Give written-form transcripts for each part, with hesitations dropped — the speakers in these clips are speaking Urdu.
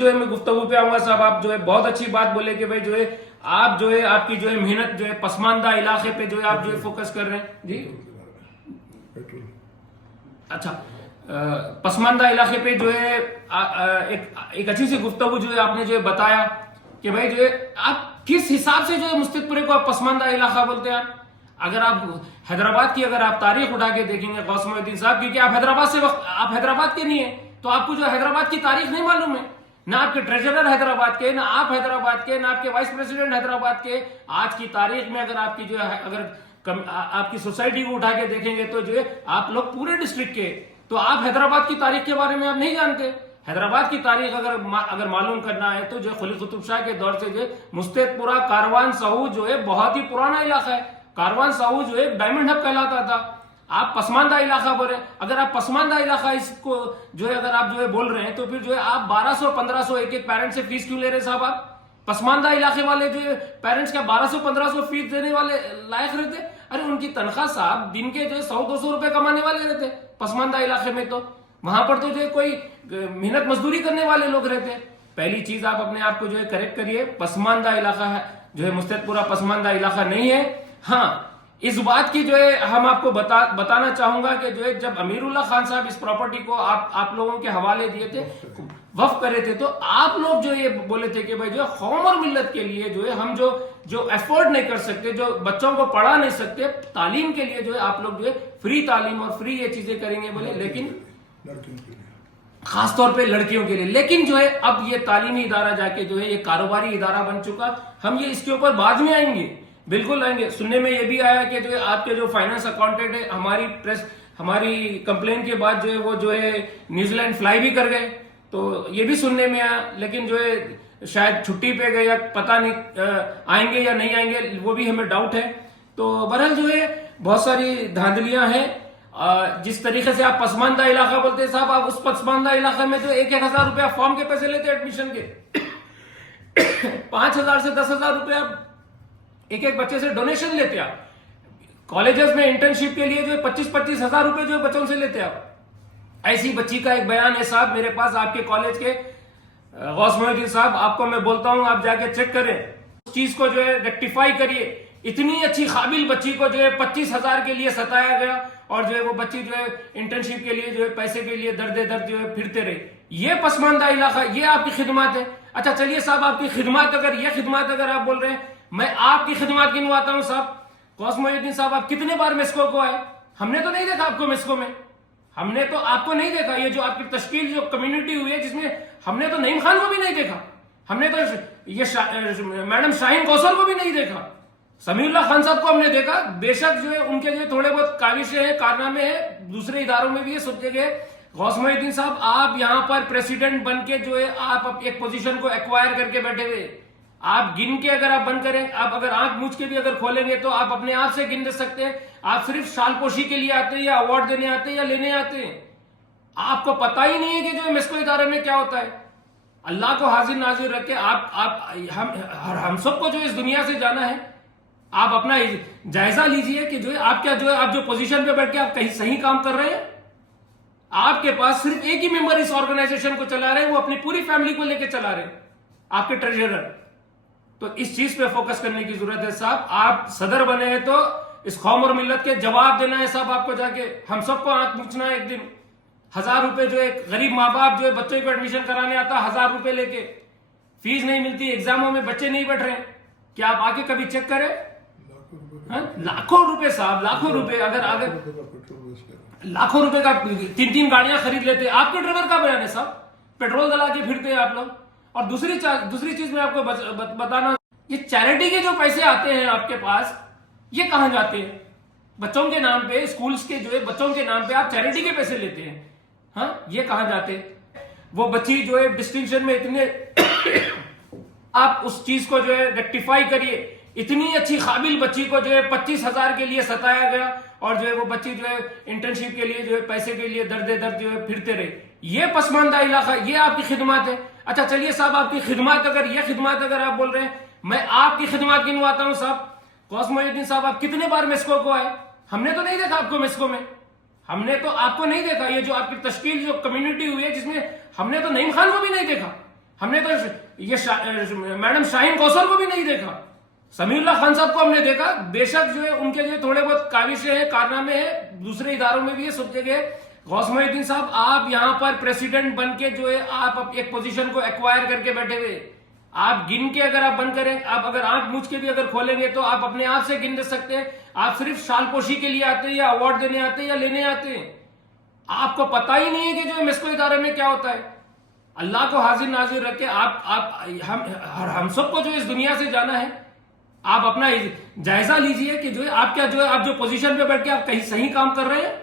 جو ہے میں گفتگو پہ آؤں گا صاحب. آپ جو ہے بہت اچھی بات بولے کہ بھائی جو ہے آپ جو ہے آپ کی جو ہے محنت جو ہے پسماندہ علاقے پہ جو ہے آپ جو ہے فوکس کر رہے ہیں جی. اچھا پسماندہ علاقے پہ جو ہے ایک اچھی سی گفتگو جو ہے آپ نے جو ہے بتایا کہ بھائی جو ہے آپ کس حساب سے جو ہے مستق پورے کو آپ پسماندہ علاقہ بولتے ہیں. آپ اگر آپ حیدرآباد کی اگر آپ تاریخ اٹھا کے دیکھیں گے غوث محی الدین صاحب, کیونکہ آپ حیدرآباد کے نہیں ہیں تو آپ کو جو حیدرآباد کی تاریخ نہیں معلوم ہے. نہ آپ کے ٹریجرر حیدرآباد کے, نہ آپ حیدرآباد کے, نہ آپ کے وائس پریزیڈنٹ حیدرآباد کے. آج کی تاریخ میں اگر آپ کی جو ہے اگر آپ کی سوسائٹی کو اٹھا کے دیکھیں گے تو جو ہے آپ لوگ پورے ڈسٹرکٹ کے, تو آپ حیدرآباد کی تاریخ کے بارے میں آپ نہیں جانتے. حیدرآباد کی تاریخ اگر معلوم کرنا ہے تو جو قلی قطب شاہ کے دور سے جو مستق پورہ کاروان سہو جو ہے بہت ہی پرانا علاقہ ہے. کاروان سہو جو ہے ڈائمنڈ ہب کہلاتا تھا. آپ پسماندہ علاقہ بول رہے ہیں. اگر آپ پسماندہ علاقہ اس کو جو ہے اگر آپ جو ہے بول رہے ہیں تو پھر جو ہے آپ 1200-1500 ایک پیرنٹ سے فیس کیوں لے رہے صاحب. آپ پسماندہ علاقے والے جو ہے پیرنٹس کا 1200-1500 فیس دینے والے لائق رہتے. ارے ان کی تنخواہ صاحب دن کے جو ہے 100-200 روپے کمانے والے رہتے پسماندہ علاقے میں. تو وہاں پر تو جو ہے کوئی محنت مزدوری کرنے والے لوگ رہتے. پہلی چیز آپ اپنے آپ کو جو ہے کریکٹ کریے, پسماندہ علاقہ ہے جو ہے مستق پورہ پسماندہ علاقہ نہیں ہے. ہاں اس بات کی جو ہے ہم آپ کو بتانا چاہوں گا کہ جو ہے جب امیر اللہ خان صاحب اس پراپرٹی کو آپ لوگوں کے حوالے دیے تھے, وقف کرے تھے, تو آپ لوگ جو یہ بولے تھے کہ بھائی جو ہے قوم اور ملت کے لیے جو ہے ہم جو افورڈ نہیں کر سکتے, جو بچوں کو پڑھا نہیں سکتے, تعلیم کے لیے جو ہے آپ لوگ جو ہے فری تعلیم اور فری یہ چیزیں کریں گے بولے, لیکن خاص طور پہ لڑکیوں کے لیے. لیکن جو ہے اب یہ تعلیمی ادارہ جا کے جو ہے یہ کاروباری ادارہ بن چکا. ہم یہ اس کے اوپر بعد میں آئیں گے, بالکل آئیں گے. سننے میں یہ بھی آیا کہ جو ہے آپ کے جو فائنانس اکاؤنٹنٹ ہے ہماری کمپلین کے بعد جو ہے وہ جو ہے نیوزی لینڈ فلائی بھی کر گئے, تو یہ بھی سننے میں آیا. لیکن جو ہے شاید چھٹی پہ گئے یا پتہ نہیں آئیں گے یا نہیں آئیں گے, وہ بھی ہمیں ڈاؤٹ ہے. تو بہرحال جو ہے بہت ساری دھاندلیاں ہیں. جس طریقے سے آپ پسماندہ علاقہ بولتے ہیں صاحب, آپ اس پسماندہ علاقے میں جو 1,000 روپیہ فارم کے پیسے لیتے ایڈمیشن کے, 5,000 سے 10,000 روپیہ ایک بچے سے ڈونیشن لیتے. آپ کالجز میں انٹرنشپ کے لیے جو 25-25 ہزار روپے جو بچوں سے لیتے. آپ ایسی بچی کا ایک بیان ہے صاحب میرے پاس آپ کے کالج کے. غوث محی الدین صاحب آپ کو میں بولتا ہوں آپ جا کے چیک کریں, اس چیز کو جو ہے ریکٹیفائی کریے. اتنی اچھی قابل بچی کو جو ہے 25,000 کے لیے ستایا گیا, اور جو ہے وہ بچی جو ہے انٹرنشپ کے لیے جو ہے پیسے کے لیے درد جو ہے پھرتے رہے. یہ پسماندہ علاقہ, یہ آپ کی خدمات ہے. اچھا چلیے صاحب آپ کی خدمات اگر آپ بول رہے ہیں, میں آپ کی خدمات گنواتا ہوں صاحب. غوث محی الدین صاحب آپ کتنے بار میسکو کو آئے؟ ہم نے تو نہیں دیکھا آپ کو میسکو میں, ہم نے تو آپ کو نہیں دیکھا. یہ جو آپ کی تشکیل جو کمیونٹی ہوئی ہے جس میں ہم نے تو نعیم خان کو بھی نہیں دیکھا, ہم نے تو یہ میڈم شاہین کوثر کو بھی نہیں دیکھا, سمیع اللہ خان صاحب کو ہم نے دیکھا. بے شک جو ہے ان کے جو تھوڑے بہت کاوشیں ہیں, کارنامے ہیں, دوسرے اداروں میں بھی یہ سب جگہ. غوث محی الدین صاحب آپ یہاں پر پریسیڈنٹ بن کے جو ہے آپ ایک پوزیشن کو ایکوائر کر کے بیٹھے ہوئے. آپ گن کے اگر آپ بند کریں, آپ اگر آنکھ مجھ کے بھی اگر کھولیں گے تو آپ اپنے آپ سے گن دے سکتے ہیں. آپ صرف شال پوشی کے لیے آتے ہیں یا اوارڈ دینے آتے ہیں یا لینے آتے ہیں. آپ کو پتہ ہی نہیں ہے کہ جو ہے میسکو ادارے میں کیا ہوتا ہے. اللہ کو حاضر ناظر رکھ کے ہم سب کو جو اس دنیا سے جانا ہے. آپ اپنا جائزہ لیجئے کہ جو ہے آپ کیا جو ہے آپ جو پوزیشن پہ بیٹھ کے آپ کہیں صحیح کام کر رہے ہیں. آپ کے پاس صرف ایک ہی ممبر اس آرگنائزیشن کو چلا رہے ہیں, وہ اپنی پوری فیملی کو لے کے چلا رہے ہیں, آپ کے ٹریجرر. تو اس چیز پہ فوکس کرنے کی ضرورت ہے صاحب. آپ صدر بنے ہیں تو اس قوم اور ملت کے جواب دینا ہے صاحب آپ کو جا کے. ہم سب کو آنکھ پوچھنا ہے ایک دن. 1,000 روپے جو ہے غریب ماں باپ جو ہے بچے کو ایڈمیشن کرانے آتا, 1,000 روپے لے کے فیس نہیں ملتی, ایگزاموں میں بچے نہیں بیٹھ رہے ہیں. کیا آپ آ کے کبھی چیک کریں؟ لاکھوں روپے صاحب, لاکھوں روپے. اگر لاکھوں روپے کا 3 گاڑیاں خرید لیتے. آپ کے ڈرائیور کا بیان ہے صاحب, پیٹرول دلا کے پھرتے ہیں آپ لوگ. اور دوسری چیز میں آپ کو بتانا, یہ چیریٹی کے جو پیسے آتے ہیں آپ کے پاس, یہ کہاں جاتے ہیں؟ بچوں کے نام پہ, اسکولز کے جو ہے بچوں کے نام پہ آپ چیریٹی کے پیسے لیتے ہیں. ہاں یہ کہاں جاتے ہیں؟ وہ بچی جو ہے ڈسٹنکشن میں اتنے آپ اس چیز کو جو ہے ریکٹیفائی کریے. اتنی اچھی قابل بچی کو جو ہے 25,000 کے لیے ستایا گیا, اور جو ہے وہ بچی جو ہے انٹرنشپ کے لیے جو ہے پیسے کے لیے درد جو ہے پھرتے رہے. یہ پسماندہ علاقہ, یہ آپ کی خدمات ہے. اچھا چلیے صاحب آپ کی خدمات اگر آپ بول رہے ہیں, میں آپ کی خدمات گنواتا ہوں صاحب. غوث محی الدین صاحب آپ کتنے بار میسکو کو آئے؟ ہم نے تو نہیں دیکھا آپ کو میسکو میں, ہم نے تو آپ کو نہیں دیکھا. یہ جو آپ کی تشکیل جو کمیونٹی ہوئی ہے جس میں ہم نے تو نعیم خان کو بھی نہیں دیکھا, ہم نے تو یہ میڈم شاہین کوثر کو بھی نہیں دیکھا. سمیع اللہ خان صاحب کو ہم نے دیکھا, بے شک جو ہے ان کے جو تھوڑے بہت کاوشیں ہیں, کارنامے ہیں, دوسرے اداروں میں بھی ہے, سب جگہ. غوث محی الدین صاحب آپ یہاں پر پریسیڈنٹ بن کے جو ہے آپ ایک پوزیشن کو ایکوائر کر کے بیٹھے ہوئے, آپ گن کے اگر آپ بند کریں, آپ اگر آنکھ مجھ کے بھی اگر کھولیں گے تو آپ اپنے آپ سے گن دے سکتے ہیں. آپ صرف شال پوشی کے لیے آتے ہیں یا اوارڈ دینے آتے ہیں یا لینے آتے ہیں, آپ کو پتا ہی نہیں ہے کہ جو میسکو ادارے میں کیا ہوتا ہے. اللہ کو حاضر ناظر رکھ کے ہم سب کو جو اس دنیا سے جانا ہے, آپ اپنا جائزہ لیجئے کہ جو ہے آپ کیا جو ہے آپ جو پوزیشن پہ بیٹھ کے آپ کہیں صحیح کام کر رہے ہیں.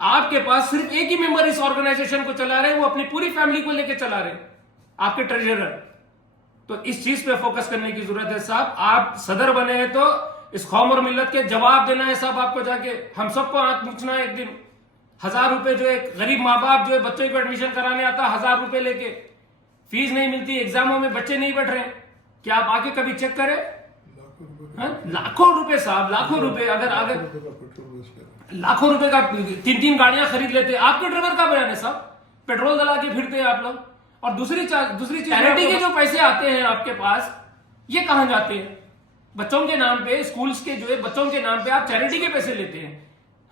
آپ کے پاس صرف ایک ہی ممبر اس آرگنائزیشن کو چلا رہے ہیں, وہ اپنی پوری فیملی کو لے کے چلا رہے ہیں, آپ کے ٹریجرر. تو اس چیز پہ فوکس کرنے کی ضرورت ہے صاحب. آپ صدر بنے ہیں تو اس قوم اور ملت کے جواب دینا ہے صاحب آپ کو, جا کے ہم سب کو آنکھ پوچھنا ہے ایک دن. 1000 روپے جو ہے غریب ماں باپ جو ہے بچے کو ایڈمیشن کرانے آتا, 1000 روپے لے کے فیس نہیں ملتی, ایگزاموں میں بچے نہیں بیٹھ رہے ہیں. کیا آپ آ کے کبھی چیک کریں؟ لاکھوں روپے صاحب, لاکھوں روپے. اگر لاکھوں روپے کا 3 گاڑیاں خرید لیتے, آپ کے ڈرائیور کا بیان ہے صاحب, پیٹرول دلا کے پھرتے ہیں آپ لوگ. اور دوسری چیز چیریٹی کے جو پیسے آتے ہیں آپ کے پاس, یہ کہاں جاتے ہیں؟ بچوں کے نام پہ, اسکولز کے جو ہے بچوں کے نام پہ آپ چیریٹی کے پیسے لیتے ہیں,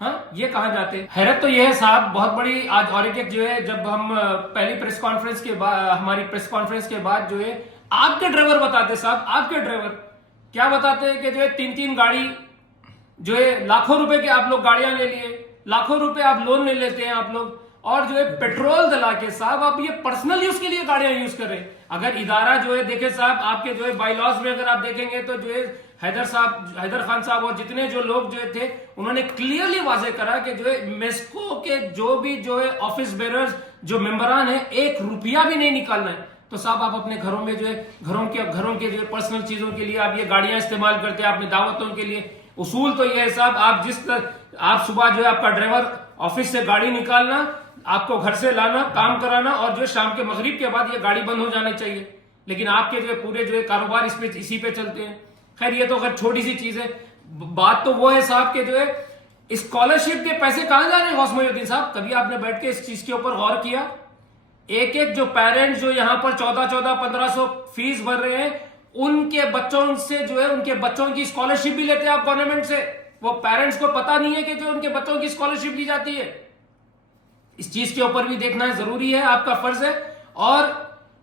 ہاں یہ کہاں جاتے ہیں؟ حیرت تو یہ ہے صاحب بہت بڑی آج. اور ایک جو ہے جب ہم پہلی پریس کانفرنس کے بعد, ہماری پریس کانفرنس کے بعد جو ہے آپ کے ڈرائیور بتاتے صاحب, آپ کے ڈرائیور کیا بتاتے ہیں کہ جو ہے 3 گاڑی جو ہے لاکھوں روپے کے آپ لوگ گاڑیاں لے لیے, لاکھوں روپے آپ لون لے لیتے ہیں آپ لوگ, اور جو ہے پیٹرول دلا کے صاحب آپ یہ پرسنل یوز کے لیے گاڑیاں یوز کر رہے ہیں. اگر ادارہ جو ہے دیکھیں صاحب, آپ کے جو ہے بائی لاز میں اگر آپ دیکھیں گے تو جو ہے حیدر خان صاحب اور جتنے جو لوگ جو تھے انہوں نے کلیئرلی واضح کرا کہ جو ہے میسکو کے جو بھی جو ہے آفس بیررز جو ممبران ہیں 1 روپیہ بھی نہیں نکالنا ہے. تو صاحب آپ اپنے گھروں میں جو ہے گھروں کے جو ہے پرسنل چیزوں کے لیے آپ یہ گاڑیاں استعمال کرتے ہیں, اپنی دعوتوں کے لیے. اصول تو یہ ہے صاحب, آپ صبح جو ہے آپ کا ڈرائیور آفس سے گاڑی نکالنا, آپ کو گھر سے لانا, کام کرانا, اور جو شام کے مغرب کے بعد یہ گاڑی بند ہو جانی چاہیے. لیکن آپ کے جو ہے پورے جو ہے کاروبار اسی پہ چلتے ہیں. خیر یہ تو خیر چھوٹی سی چیز ہے. بات تو وہ ہے صاحب کہ جو ہے اسکالرشپ کے پیسے کہاں جا رہے ہیں غوث محی الدین صاحب؟ کبھی آپ نے بیٹھ کے اس چیز کے اوپر غور کیا؟ ایک جو پیرنٹ جو یہاں پر 1400-1500 فیس بھر رہے ہیں, ان کے بچوں سے جو ہے ان کے بچوں کی اسکالرشپ بھی لیتے ہیں آپ گورنمنٹ سے. وہ پیرنٹس کو پتا نہیں ہے کہ جو ان کے بچوں کی اسکالرشپ لی جاتی ہے. اس چیز کے اوپر بھی دیکھنا ضروری ہے, آپ کا فرض ہے. اور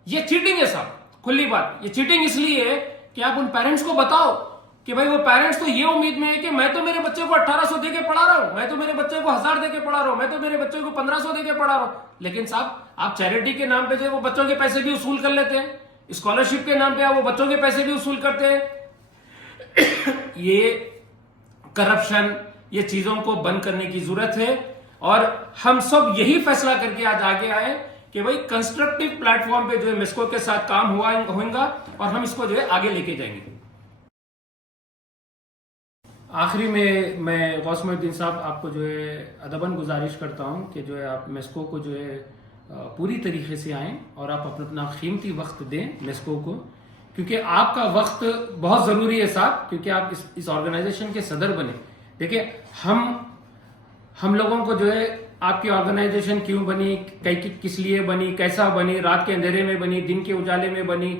یہ چیٹنگ ہے صاحب, کھلی بات. یہ چیٹنگ اس لیے ہے کہ آپ ان پیرنٹس کو بتاؤ کہ بھائی وہ پیرنٹس تو یہ امید میں ہے کہ میں تو میرے بچے کو 1800 دے کے پڑھا رہا ہوں, میں تو میرے بچے کو 1000 دے کے پڑھا رہا ہوں, میں تو میرے بچے کو 1500 دے کے پڑھا رہا ہوں. لیکن صاحب آپ چیریٹی کے نام پہ جو ہے وہ بچوں کے پیسے بھی وصول کر لیتے ہیں, اسکالرشپ کے نام پہ آپ وہ بچوں کے پیسے بھی وصول کرتے ہیں. یہ کرپشن, یہ چیزوں کو بند کرنے کی ضرورت ہے. اور ہم سب یہی فیصلہ کر کے آج آگے آئے کہ بھائی کنسٹرکٹیو پلیٹ فارم پہ جو ہے میسکو کے ساتھ کام ہوگا اور ہم اس کو جو ہے آگے لے کے جائیں گے. آخری میں غوث محی الدین صاحب آپ کو جو ہے ادباً گزارش کرتا ہوں کہ جو ہے آپ میسکو کو جو ہے پوری طریقے سے آئیں اور آپ اپنا قیمتی وقت دیں میسکو کو, کیونکہ آپ کا وقت بہت ضروری ہے صاحب, کیونکہ آپ اس آرگنائزیشن کے صدر بنے. دیکھیں ہم لوگوں کو جو ہے آپ کی آرگنائزیشن کیوں بنی, کس لیے بنی, کیسا بنی, رات کے اندھیرے میں بنی, دن کے اجالے میں بنی,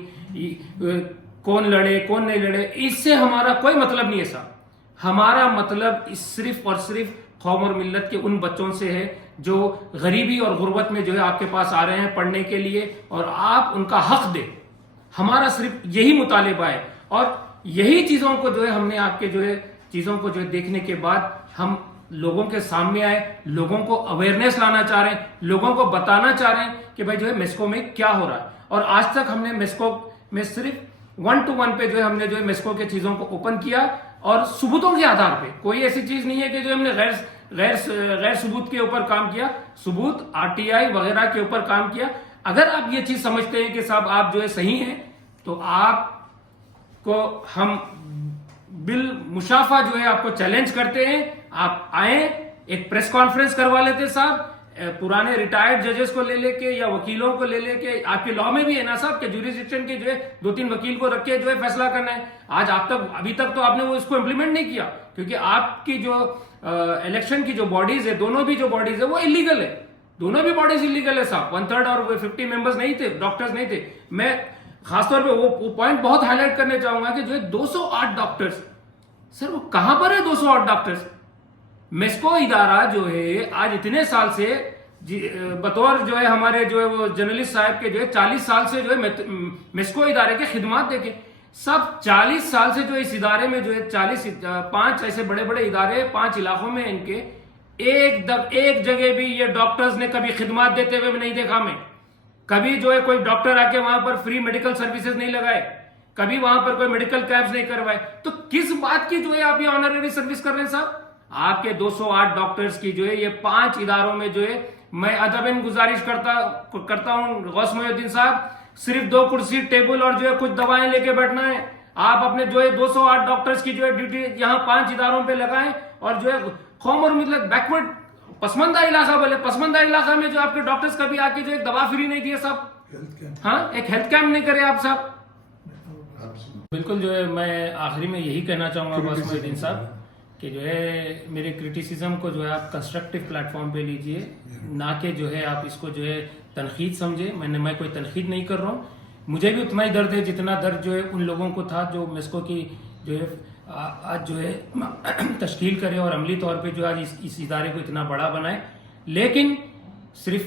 کون لڑے کون نہیں لڑے, اس سے ہمارا کوئی مطلب نہیں ہے صاحب. ہمارا مطلب صرف اور صرف قوم اور ملت کے ان بچوں سے ہے جو غریبی اور غربت میں جو ہے آپ کے پاس آ رہے ہیں پڑھنے کے لیے, اور آپ ان کا حق دیں. ہمارا صرف یہی مطالبہ ہے. اور یہی چیزوں کو جو ہے ہم نے آپ کے جو ہے چیزوں کو جو ہے دیکھنے کے بعد ہم لوگوں کے سامنے آئے, لوگوں کو اویئرنیس لانا چاہ رہے ہیں, لوگوں کو بتانا چاہ رہے ہیں کہ بھائی جو ہے میسکو میں کیا ہو رہا ہے. اور آج تک ہم نے میسکو میں صرف 1 to 1 پہ جو ہے ہم نے جو ہے میسکو کے چیزوں کو اوپن کیا, اور ثبوتوں کے آدھار پہ. کوئی ایسی چیز نہیں ہے کہ جو ہم نے غیر ثبوت کے اوپر کام کیا, ثبوت RTI وغیرہ کے اوپر کام کیا. اگر آپ یہ چیز سمجھتے ہیں کہ صاحب آپ جو ہے صحیح ہیں, تو آپ کو ہم بالمشافہ جو ہے آپ کو چیلنج کرتے ہیں, آپ آئیں, ایک پریس کانفرنس کروا لیتے صاحب, پرانے ریٹائرڈ ججز کو لے کے یا وکیلوں کو لے کے. آپ کے لا میں بھی ہے نا صاحب کہ جوریسڈکشن کے جو ہے 2-3 وکیل کو رکھ کے جو ہے فیصلہ کرنا ہے. آج ابھی تک تو آپ نے وہ اس کو امپلیمنٹ نہیں کیا, کیونکہ آپ کی جو الیکشن کی جو باڈیز ہے, دونوں بھی جو باڈیز ہے وہ انلیگل ہے. دونوں بھی باڈیز انلیگل ہے صاحب. 1/3 اور 50 ممبرز نہیں تھے, ڈاکٹرز نہیں تھے. میں خاص طور پہ وہ پوائنٹ بہت ہائی لائٹ کرنے چاہوں گا کہ جو ہے 208 ڈاکٹرز, سر وہ کہاں پر ہے 208 ڈاکٹرز؟ میسکو ادارہ جو ہے آج اتنے سال سے بطور جو ہے ہمارے جو ہے وہ جرنلسٹ صاحب کے جو ہے 40 سال سے جو ہے میسکو ادارے کے خدمات دیکھیں. سب 40 سال سے جو اس ادارے میں جو ہے 5 ایسے بڑے بڑے ادارے 5 علاقوں میں ان کے ایک جگہ بھی یہ ڈاکٹرز نے کبھی خدمات دیتے ہوئے نہیں دیکھا. میں کبھی جو ہے کوئی ڈاکٹر آ کے وہاں پر فری میڈیکل سروسز نہیں لگائے, کبھی وہاں پر کوئی میڈیکل کیمپس نہیں کروائے. تو کس بات کی جو ہے آپ یہ آنرری سروس کر رہے ہیں صاحب؟ آپ کے 208 ڈاکٹرز کی جو ہے یہ 5 اداروں میں جو ہے میں ادباً گزارش کرتا ہوں غوث محی الدین صاحب, صرف 2 کرسی ٹیبل اور جو ہے کچھ دوائیں لے کے بیٹھنا ہے. آپ اپنے جو ہے 208 ڈاکٹرز کی جو ہے ڈیوٹی یہاں 5 اداروں پہ لگائیں, اور جو ہے قوم اور مطلب بیکورڈ پسماندہ علاقہ بولے, پسماندہ علاقہ میں جو آپ کے ڈاکٹرز کبھی آ کے جو ایک دوا فری نہیں دیے صاحب, ہاں ایک ہیلتھ کیمپ نہیں کرے آپ صاحب. بالکل جو ہے میں آخری میں یہی کہنا چاہوں گا غوث محی الدین صاحب کہ جو ہے میرے کرٹیسزم کو جو ہے آپ کنسٹرکٹیو پلیٹ فارم پہ لیجئے, نہ کہ جو ہے آپ اس کو جو ہے تنقید سمجھے. میں کوئی تنقید نہیں کر رہا ہوں, مجھے بھی اتنا ہی درد ہے جتنا درد جو ہے ان لوگوں کو تھا جو میسکو کی جو ہے آج جو ہے تشکیل کرے اور عملی طور پہ جو آج اس ادارے کو اتنا بڑا بنائے. لیکن صرف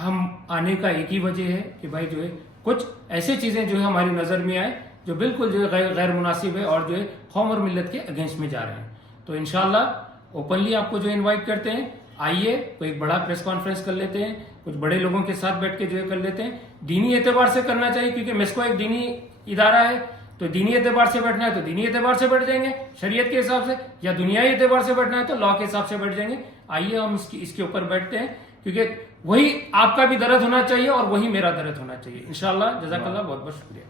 ہم آنے کا ایک ہی وجہ ہے کہ بھائی جو ہے کچھ ایسے چیزیں جو ہے ہماری نظر میں آئے جو بالکل جو ہے غیر مناسب ہے اور جو ہے قوم اور ملت کے اگینسٹ میں جا رہے ہیں. تو انشاءاللہ اوپنلی آپ کو جو انوائٹ کرتے ہیں, آئیے کوئی بڑا پریس کانفرنس کر لیتے ہیں, کچھ بڑے لوگوں کے ساتھ بیٹھ کے جو ہے کر لیتے ہیں. دینی اعتبار سے کرنا چاہیے کیونکہ میسکو ایک دینی ادارہ ہے, تو دینی اعتبار سے بیٹھنا ہے تو دینی اعتبار سے بیٹھ جائیں گے شریعت کے حساب سے, یا دنیائی اعتبار سے بیٹھنا ہے تو لا کے حساب سے بیٹھ جائیں گے. آئیے ہم اس کے اوپر بیٹھتے ہیں, کیونکہ وہی آپ کا بھی درد ہونا چاہیے اور وہی میرا درد ہونا چاہیے انشاءاللہ. جزاک اللہ, بہت بہت شکریہ.